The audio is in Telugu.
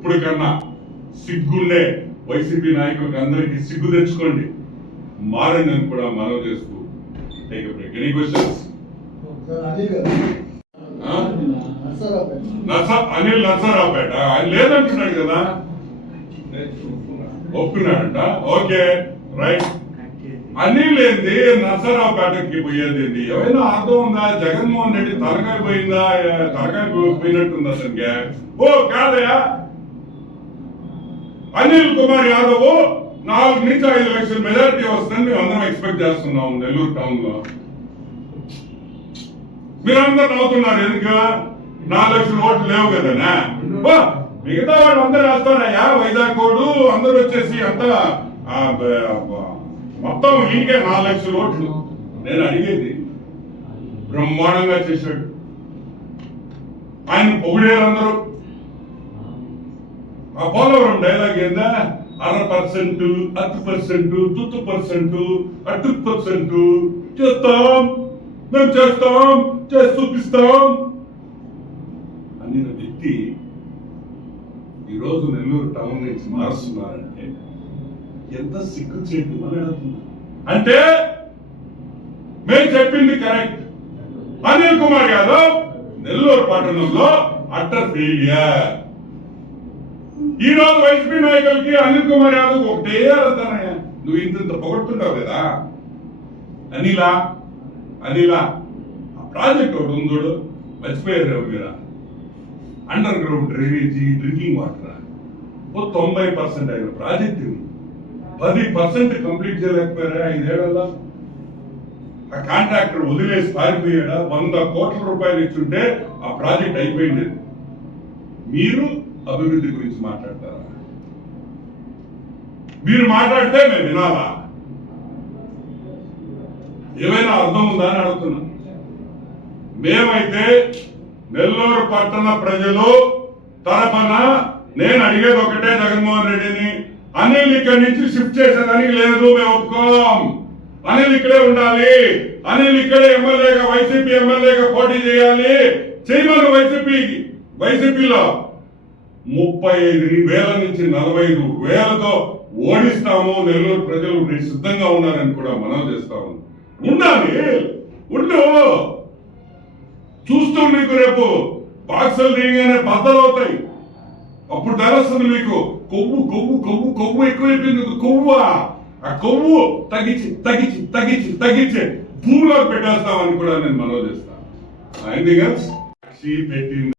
ఇప్పటికన్నా సిగ్గుండే వైసీపీ నాయకులకు అందరికీ సిగ్గు తెచ్చుకోండి. మారండి అని కూడా మనవి చేస్తూ take any questions Anil Narasaraopet. నస అనిల్ నర్సరావుపేట. ఆయన లేదంటున్నాడు కదా. ఒప్పుకున్నాడంట. Okay right. అనిల్ ఏంది? నర్సరావుపేటకి పోయేది ఏంది? ఏమైనా అర్థం ఉందా? జగన్మోహన్ రెడ్డి తలకాయ పోయిందా? తలకాయ పోయినట్టుందా అతనికి? ఓ కాదయా అనిల్ కుమార్ యాదవ్ నాలుగు నుంచి ఐదు లక్షల మెజారిటీ వస్తుందని మేము అందరం ఎక్స్పెక్ట్ చేస్తున్నాం నెల్లూరు టౌన్లో. మీరందరూ నవ్వుతున్నారు ఎందుకు? నాలుగు లక్షల ఓట్లు లేవు కదనా? మిగతా వాళ్ళు అందరూ వేస్తారయ్యా వైజాగ్ కోడు అందరూ వచ్చేసి అంతా మొత్తం ఈకే నాలుగు లక్షల ఓట్లు. నేను అడిగేది బ్రహ్మాండంగా చేశాడు. ఆయన పొగిడేరు అందరూ ఆ పోలవరం డైలాగ్ ఏందా? అర పర్సెంట్ అతి పర్సెంట్ తుత్తు పర్సెంట్ అటు పర్సెంట్. చేస్తాం మేము చేస్తాం చేసి చూపిస్తాం. అనిన వ్యక్తి ఈరోజు నెల్లూరు టౌన్ నుంచి మారుస్తున్నారంటే ఎంత సిగ్గు చేతి అంటే మేము చెప్పింది కరెక్ట్. అనిల్ కుమార్ యాదవ్ నెల్లూరు పట్టణంలో అట్టర్ ఫెయిలియర్ ఈ రోజు వైసీపీ నాయకులకి అనిల్ కుమార్ యాదవ్ ఒకటే అర్థనయ్యా నువ్వు ఇంత ఇంత పొగడుతుంటావు కదా. అనిలా అనిలా ఆ ప్రాజెక్ట్ ఒకటి ఉందోడు మర్చిపోయారు మీరు under ground drainage drinking water ఓ తొంభై పర్సెంట్ అయిన ప్రాజెక్ట్ ఇది. పది పర్సెంట్ కంప్లీట్ చేయలేకపోయారా ఐదేళ్ళలో? ఆ కాంట్రాక్టర్ వదిలేసి పారిపోయాడా? వంద కోట్ల రూపాయలు ఇచ్చుంటే ఆ ప్రాజెక్ట్ అయిపోయింది. మీరు అభివృద్ధి గురించి మాట్లాడతారా? మీరు మాట్లాడితే మేము వినాలా? ఏమైనా అర్థం ఉందా అని అడుగుతున్నా. మేమైతే నెల్లూరు పట్టణ ప్రజలు తరఫున నేను అడిగేది ఒకటే జగన్మోహన్ రెడ్డిని అనిల్ ఇక్కడి నుంచి షిఫ్ట్ చేసేదానికి లేదు మేము ఒప్పుకోం. అనిల్ ఇక్కడే ఉండాలి. అనిల్ ఇక్కడే ఎమ్మెల్యేగా వైసీపీ ఎమ్మెల్యేగా పోటీ చేయాలి. చేయమని వైసీపీ వైసీపీలో ముప్పై ఐదు వేల నుంచి నలభై ఐదు వేలతో ఓడిస్తాము. నెల్లూరు ప్రజలు మీరు సిద్ధంగా ఉన్నారని కూడా మనం చేస్తాము ఉండాలి ఉండు చూస్తూ మీకు రేపు. బాక్సులు దిగానే బద్దలు అవుతాయి. అప్పుడు తెలుస్తుంది మీకు కొవ్వు కొవ్వు కొవ్వు కొవ్వు ఎక్కువైపోయింది కొవ్వు? ఆ కొవ్వు తగ్గించి తగ్గించి తగ్గించి తగ్గించి భూమిలో పెట్టేస్తామని కూడా నేను మనవి చేస్తాను ఎనీథింగ్ ఎల్స్ పెట్టింది.